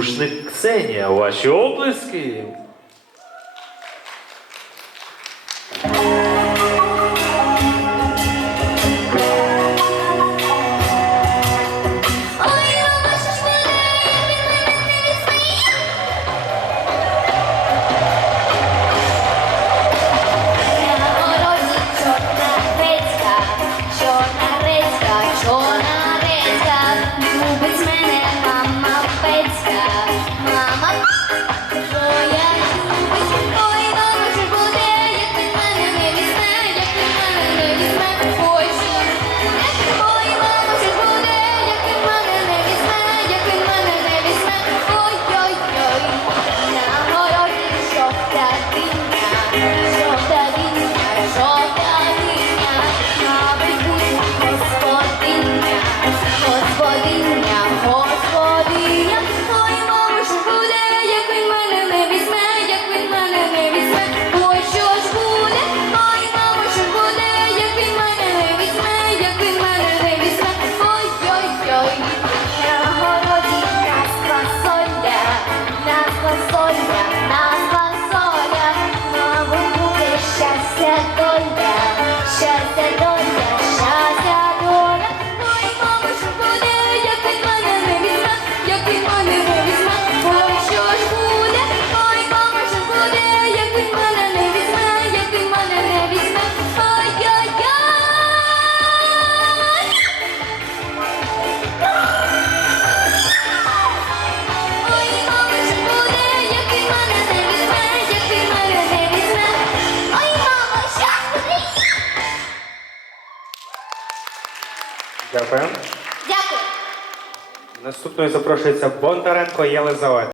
відчайдушних Ксенія, а ваші облиски. Yeah. Дякую. Дякую. Наступною запрошується Бондаренко Єлизавета.